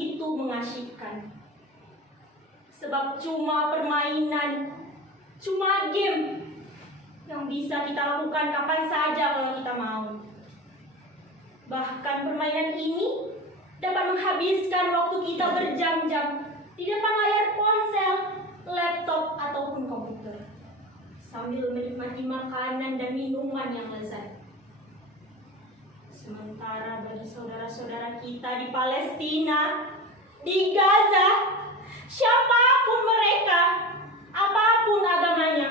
begitu mengasyikkan. Sebab cuma permainan, cuma game yang bisa kita lakukan kapan saja kalau kita mau. Bahkan permainan ini dapat menghabiskan waktu kita berjam-jam di depan layar ponsel, laptop, ataupun komputer, sambil menikmati makanan dan minuman yang lezat. Sementara bagi saudara-saudara kita di Palestina, di Gaza, siapapun mereka, apapun agamanya,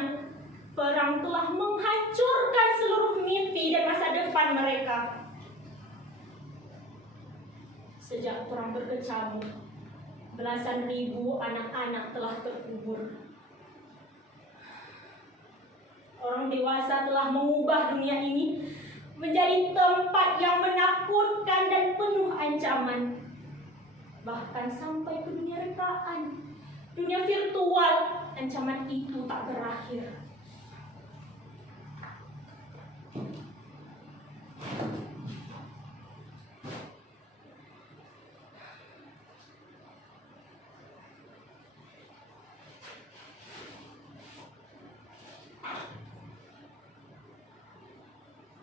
perang telah menghancurkan seluruh mimpi dan masa depan mereka. Sejak perang berkecamuk, belasan ribu anak-anak telah terkubur. Orang dewasa telah mengubah dunia ini menjadi tempat yang menakutkan dan penuh ancaman. Bahkan sampai ke dunia rekaan, dunia virtual, ancaman itu tak berakhir.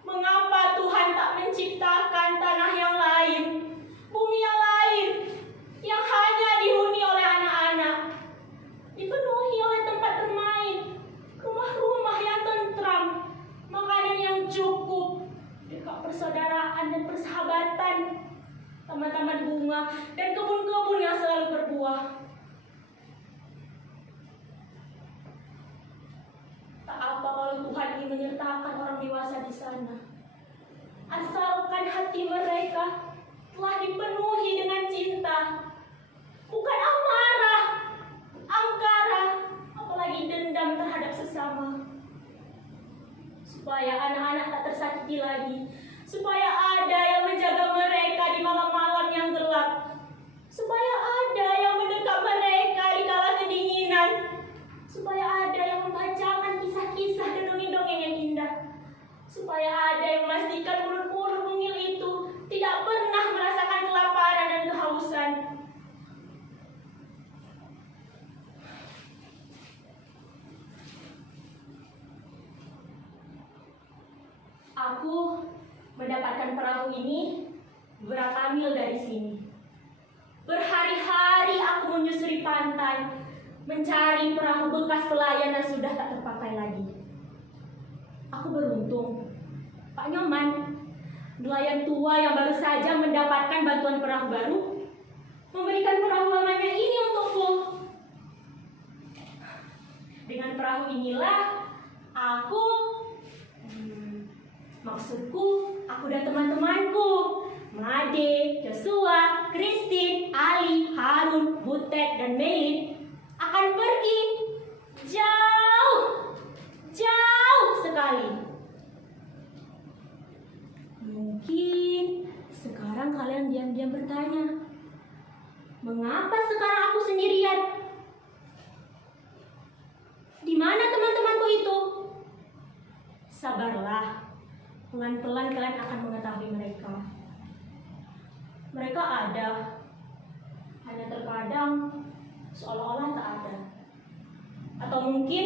Mengapa Tuhan tak menciptakan tanah yang lain, bumi yang lain, yang hanya dihuni oleh anak-anak, dipenuhi oleh tempat bermain, rumah-rumah yang tentram, makanan yang cukup, dekat persaudaraan dan persahabatan, taman-taman bunga, dan kebun-kebun yang selalu berbuah. Tak apa kalau Tuhan ingin menyertakan orang dewasa di sana, asalkan hati mereka telah dipenuhi dengan cinta, bukan amarah, angkara, apalagi dendam terhadap sesama. Supaya anak-anak tak tersakiti lagi, supaya ada yang menjaga mereka di malam-malam yang gelap, supaya ada yang mendekat mereka di kala kedinginan, supaya ada yang membacakan kisah-kisah dan dongeng-dongeng yang indah, supaya ada yang memastikan mulut-mulut mungil itu tidak pernah merasakan kelaparan dan kehausan. Aku mendapatkan perahu ini beberapa mil dari sini. Berhari-hari aku menyusuri pantai, mencari perahu bekas pelayan yang sudah tak terpakai lagi. Aku beruntung, Pak Nyoman, nelayan tua yang baru saja mendapatkan bantuan perahu baru, memberikan perahu lamanya ini untukku. Dengan perahu inilah maksudku, aku dan teman-temanku, Made, Joshua, Christine, Ali, Harun, Butet, dan Melin akan pergi jauh sekali. Mungkin sekarang kalian diam-diam bertanya, mengapa sekarang aku sendirian? Di mana teman-temanku itu? Sabarlah, pelan-pelan kalian akan mengetahui mereka. Mereka ada, hanya terkadang seolah-olah tak ada. Atau mungkin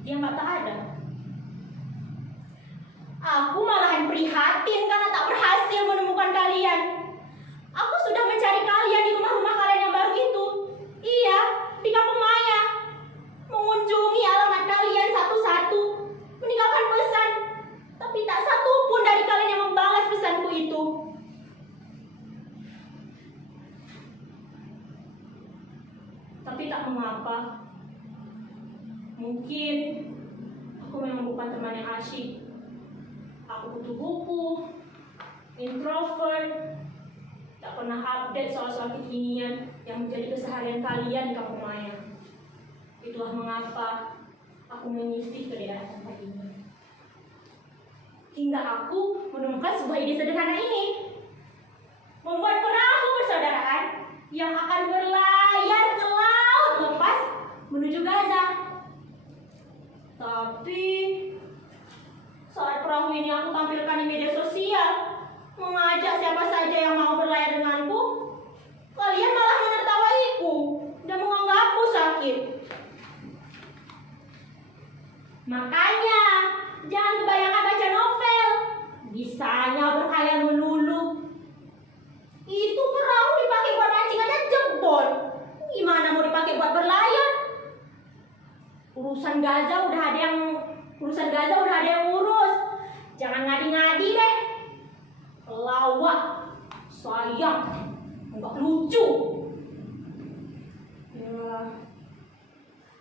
dia nggak tak ada. Aku malahan prihatin karena tak berhasil menemukan kalian. Aku sudah mencari kalian di rumah-rumah kalian yang baru itu. Iya, di kampung Maya. Mengunjungi alamat kalian satu-satu, meninggalkan pesan, tapi tak satu pun dari kalian yang membalas pesanku itu. Tapi tak mengapa. Mungkin aku memang bukan teman yang asyik. Aku kutu buku, introvert, tak pernah update soal-soal kekinian yang menjadi keseharian kalian di kampung Maya. Itulah mengapa aku menyisih ke daerah tempat ini. Hingga aku menemukan sebuah ide sederhana ini. Membuat perahu persaudaraan yang akan berlayar ke laut lepas menuju Gaza. Tapi saat perahu ini aku tampilkan di media sosial, mengajak siapa saja yang mau berlayar denganku, kalian kalian malah menertawaiku dan menganggapku sakit. Makanya, jangan kebanyakan baca novel. Bisanya berkhayal melulu. Itu perahu dipakai buat mancing aja jebol. Gimana mau dipakai buat berlayar? Urusan Gaza udah ada yang urus. Jangan ngadi-ngadi deh. Lawak, sayang, enggak lucu. Ya,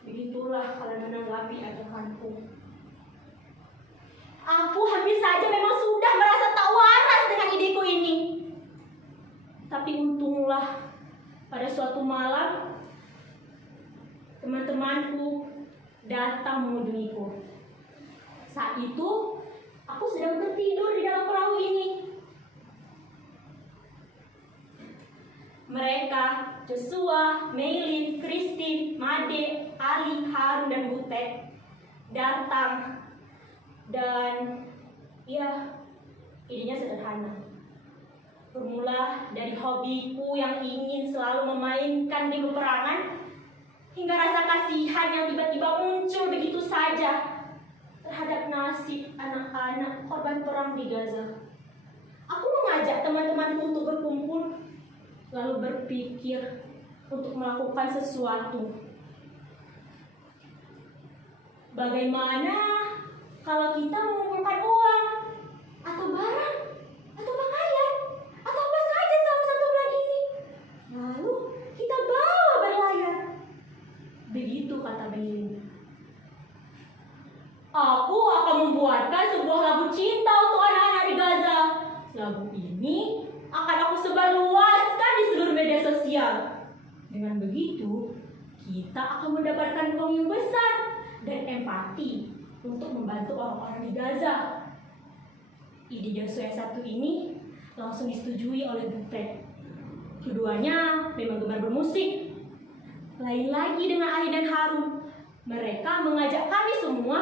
begitulah kalian menanggapi ajakanku. Aku hampir saja memang sudah merasa tak waras dengan ideku ini. Tapi untunglah pada suatu malam teman-temanku datang mengunjungiku. Saat itu aku sedang tertidur di dalam perahu ini. Mereka, Joshua, Meilin, Christine, Made, Ali, Harun, dan Butet datang. Dan ya, idenya sederhana. Bermula dari hobiku yang ingin selalu memainkan di peperangan, hingga rasa kasihan yang tiba-tiba muncul begitu saja terhadap nasib anak-anak korban perang di Gaza. Aku mengajak teman-temanku untuk berkumpul, lalu berpikir untuk melakukan sesuatu. Bagaimana kalau kita mengumpulkan uang atau barang atau pakaian atau apa saja selama 1 bulan ini, lalu kita bawa berlayar? Begitu kata Meilin. Aku akan membuatkan sebuah lagu cinta untuk anak-anak di Gaza. Lagu ini akan aku sebarluaskan di seluruh media sosial. Dengan begitu, kita akan mendapatkan uang yang besar dan empati untuk membantu orang-orang di Gaza. Ide Joshua yang satu ini langsung disetujui oleh Butet. Keduanya memang gemar bermusik. Lain lagi dengan Ali dan Harun. Mereka mengajak kami semua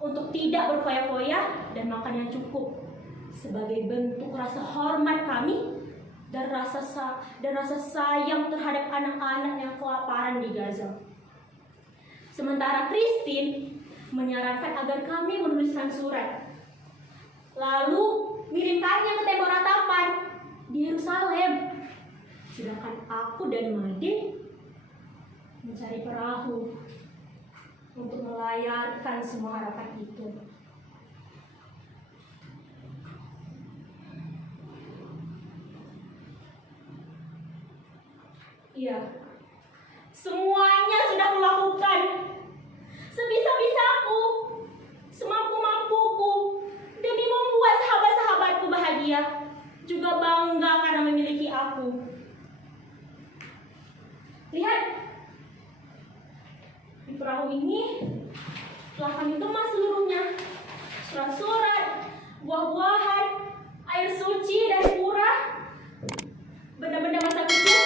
untuk tidak berfoya-foya dan makan yang cukup, sebagai bentuk rasa hormat kami dan rasa sayang terhadap anak-anak yang kelaparan di Gaza. Sementara Christine menyarankan agar kami menuliskan surat, lalu mengirimkannya ke tembok ratapan di Yerusalem. Sedangkan aku dan Made mencari perahu untuk melayarkan semua harapan itu. Iya, semuanya sudah kulakukan. Sebisa-bisaku, semampu-mampuku, demi membuat sahabat-sahabatku bahagia, juga bangga karena memiliki aku. Lihat, di perahu ini telah kami kemas seluruhnya. Surat-surat, buah-buahan, air suci dari pura, benda-benda masa kecil,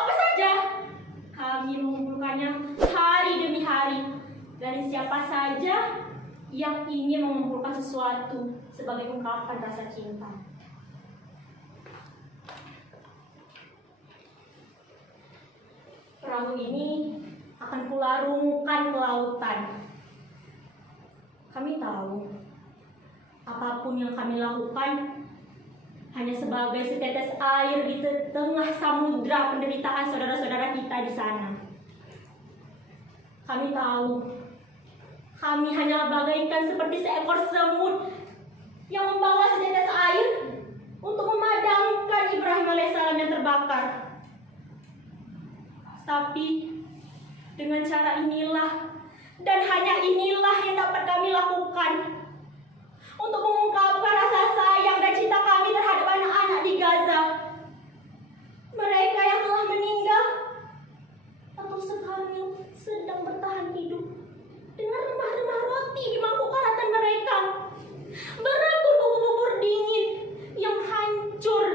apa saja. Kami mengumpulkannya hari demi hari dari siapa saja yang ingin mengumpulkan sesuatu sebagai ungkapan rasa cinta. Perahu ini akan kularungkan ke lautan. Kami tahu apapun yang kami lakukan hanya sebagai setetes air di tengah samudra penderitaan saudara-saudara kita di sana. Kami tahu kami hanya bagaikan seperti seekor semut yang membawa setetes air untuk memadamkan Ibrahim alaihissalam yang terbakar. Tapi dengan cara inilah dan hanya inilah yang dapat kami lakukan untuk mengungkapkan rasa sayang dan cinta kami terhadap anak-anak di Gaza. Mereka yang telah meninggal atau sekarang sedang bertahan hidup dengan remah-remah roti di mangkuk karatan mereka, berebut bubur-bubur dingin yang hancur.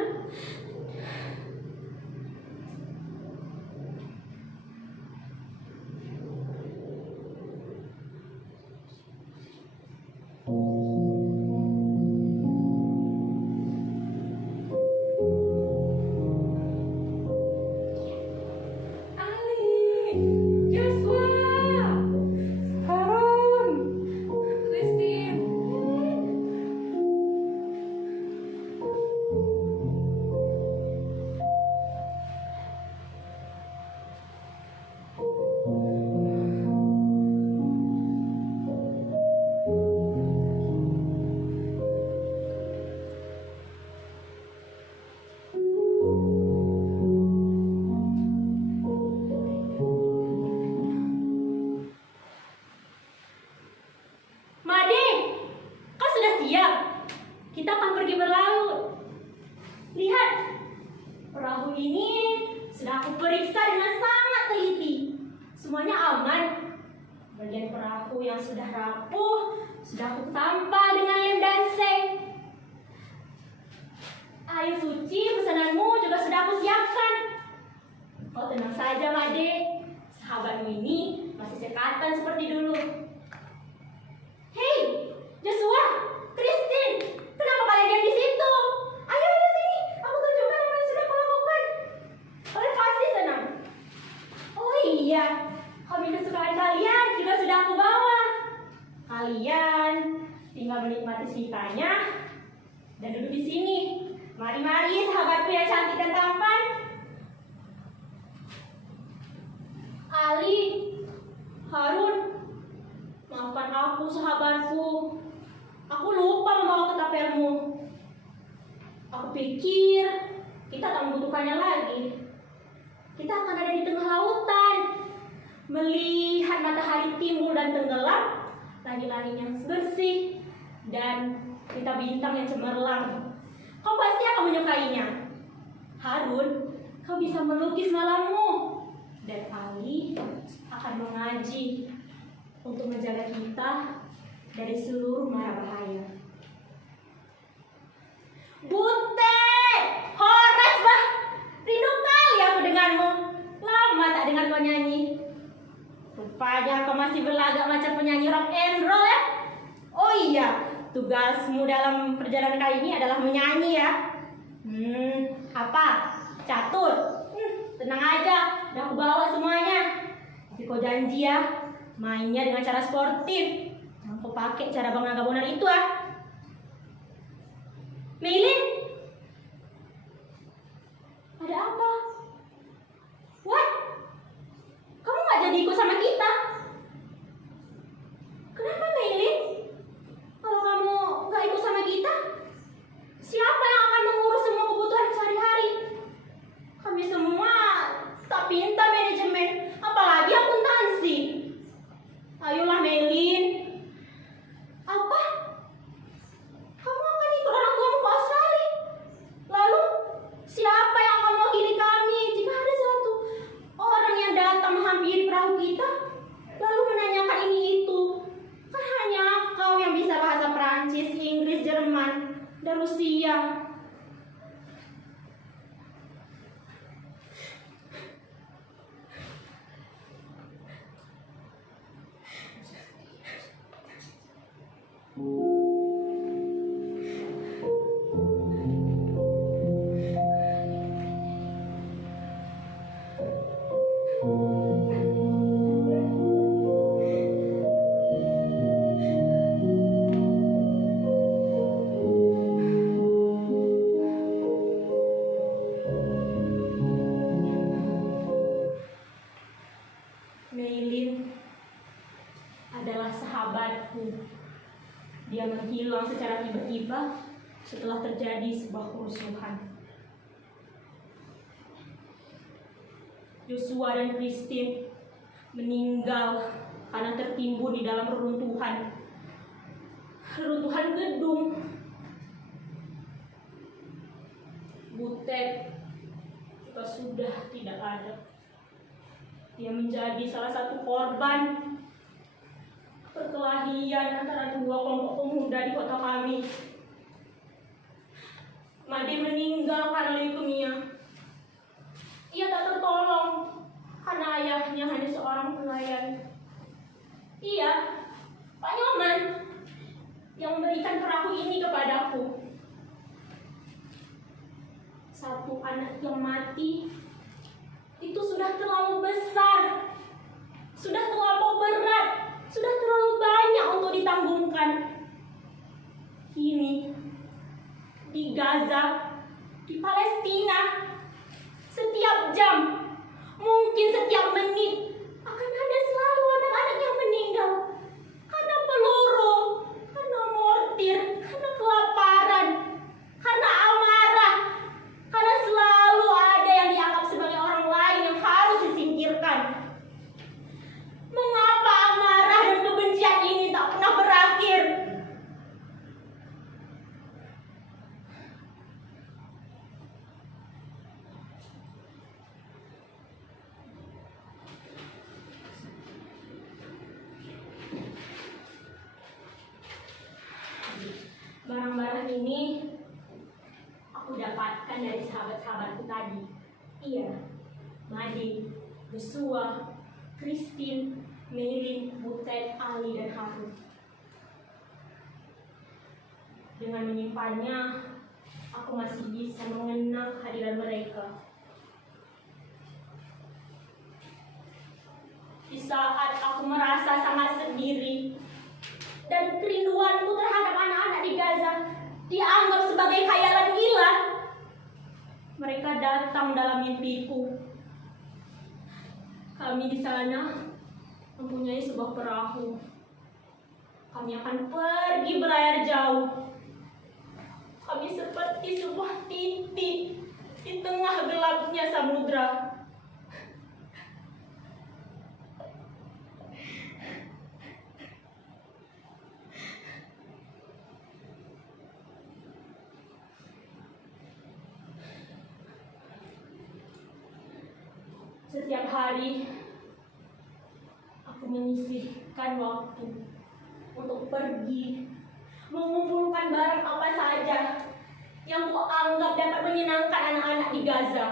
bagian perahu yang sudah rapuh sudah aku tampal dengan lem dan seng. Air suci pesananmu juga sudah aku siapkan. Kau tenang saja, Made. Sahabatmu ini masih cekatan seperti dulu. Hei, Joshua, Christine, kenapa kalian diam di situ? Ayo sini, aku tunjukkan apa yang sudah kau lakukan. Kalian pasti senang. Oh iya, komik kesukaan kalian juga sudah aku bawa. Kalian tinggal menikmati ceritanya dan duduk di sini. Mari, sahabatku yang cantik dan tampan. Ali, Harun, maafkan aku sahabatku. Aku lupa membawa ketapelmu. Aku pikir kita tak membutuhkannya lagi. Kita akan ada di tengah lautan, melihat matahari timbul dan tenggelam, langit-langit yang bersih, dan bintang-bintang yang cemerlang. Kau pasti akan menyukainya. Harun, kau bisa melukis malammu. Dan Ali akan mengaji untuk menjaga kita dari seluruh mara bahaya. Butet, Horas bah, rindu kali aku denganmu. Lama tak dengar kau nyanyi. Rupanya kau masih berlagak macam penyanyi rock and roll ya. Oh iya, tugasmu dalam perjalanan kali ini adalah menyanyi ya. Apa? Catur? Tenang aja, udah aku bawa semuanya. Tapi kau janji ya, mainnya dengan cara sportif. Jangan kau pakai cara Bang Naga Bonar itu ah. Meilin? Ada apa? What? Kamu gak jadi ikut sama kita? Kenapa Meilin? Kalau kamu gak ikut sama kita, siapa yang akan mengurus semua kebutuhan sehari-hari? Kami semua tak pinta manajemen, apalagi akuntansi. Ayolah Meilin. Apa? Kamu akan ikut orang tuamu ke Australia? Lalu siapa yang akan mewakili kami jika ada suatu orang yang datang menghampiri perahu kita lalu menanyakan ini itu? Kan hanya kau yang bisa bahasa Perancis, Inggris, Jerman, dan Rusia. Meilin adalah sahabatku. Dia menghilang secara tiba-tiba setelah terjadi sebuah kerusuhan. Joshua dan Christine meninggal karena tertimbun di dalam reruntuhan gedung. Butet juga sudah tidak ada. Dia menjadi salah satu korban perkelahian antara dua kelompok pemuda di kota kami. Made meninggal karena leukemia. Ia tak tertolong karena ayahnya hanya seorang pelayan. Iya, Pak Nyoman yang memberikan perahu ini kepadaku. Satu anak yang mati itu sudah terlalu besar, sudah terlalu berat, sudah terlalu banyak untuk ditanggungkan. Kini di Gaza, di Palestina, setiap jam, mungkin setiap menit akan ada selalu anak-anak yang meninggal karena peluru, karena mortir, karena kelaparan, karena amarah, karena selalu ada yang dianggap sebagai orang lain yang harus disingkirkan. Mengapa amarah dan kebencian ini tak pernah berakhir? Joshua, Christine, Mary, Butet, Ali, dan Harun. Dengan menyimpannya, aku masih bisa mengenang kehadiran mereka. Di saat aku merasa sangat sendiri dan kerinduanku terhadap anak-anak di Gaza dianggap sebagai khayalan gila, mereka datang dalam mimpiku. Kami di sana mempunyai sebuah perahu. Kami akan pergi berlayar jauh. Kami seperti sebuah titik di tengah gelapnya samudra. Setiap hari, aku menyisihkan waktu untuk pergi, mengumpulkan barang apa saja yang kuanggap dapat menyenangkan anak-anak di Gaza.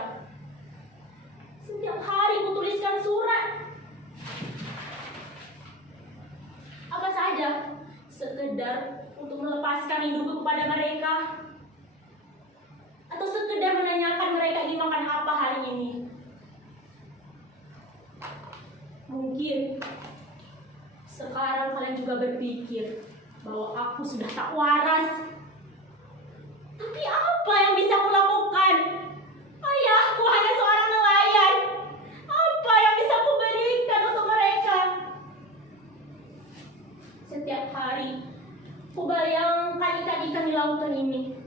Setiap hari kutuliskan surat. Apa saja, sekedar untuk melepaskan rinduku kepada mereka, atau sekedar menanyakan mereka ingin makan apa hari ini. Mungkin sekarang kalian juga berpikir bahwa aku sudah tak waras. Tapi apa yang bisa kulakukan? Ayahku hanya seorang nelayan. Apa yang bisa kuberikan untuk mereka? Setiap hari, kubayangkan ikan-ikan di lautan ini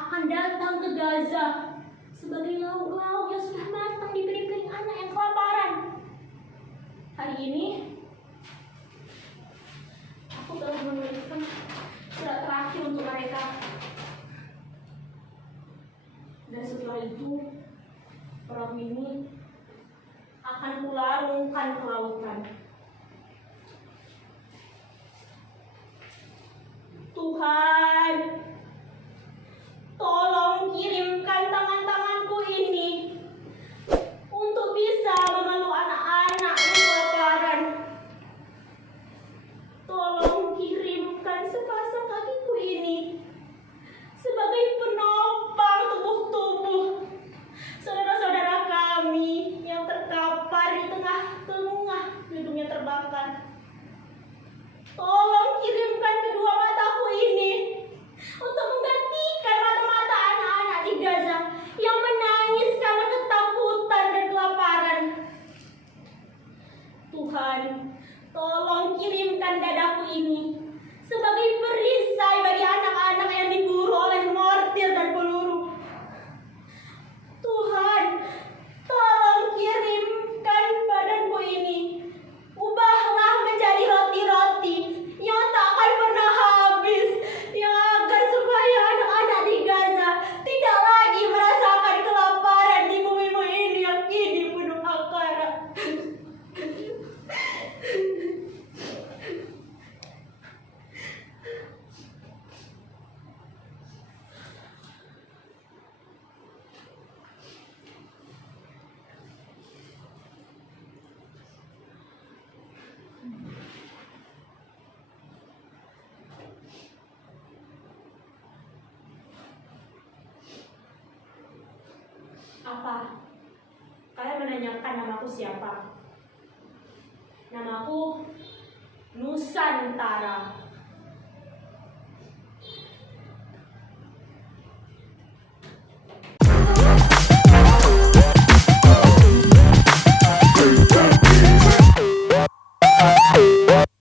akan datang ke Gaza sebagai lauk-lauk yang sudah matang di piring-piring anak yang kelaparan. Hari ini, aku telah menuliskan surat terakhir untuk mereka. Dan setelah itu, perahu ini akan kularungkan ke lautan. Tuhan, tolong kirimkan tangan-tanganku ini untuk bisa memeluk anak-anak yang kelaparan. Tolong kirimkan sepasang kakiku ini sebagai penopang tubuh-tubuh saudara-saudara kami yang terkapar di tengah-tengah gedung yang terbakar. Tolong kirimkan kedua mataku ini untuk menggantikan mata-mata anak-anak di Gaza yang menangis karena ketakutan dan kelaparan. Tuhan, tolong kirimkan dadaku ini sebagai perisai bagi anak-anak yang diburu oleh mortir dan peluru. Tuhan, tolong kirimkan badanku ini, ubahlah menjadi roti-roti yang tak akan pernah habis, yang agar supaya anak-anak di Gaza tidak lagi merasakan kelaparan di bumimu ini yang kini penuh angkara. Apa? Kalian menanyakan namaku siapa? Namaku Nusantara.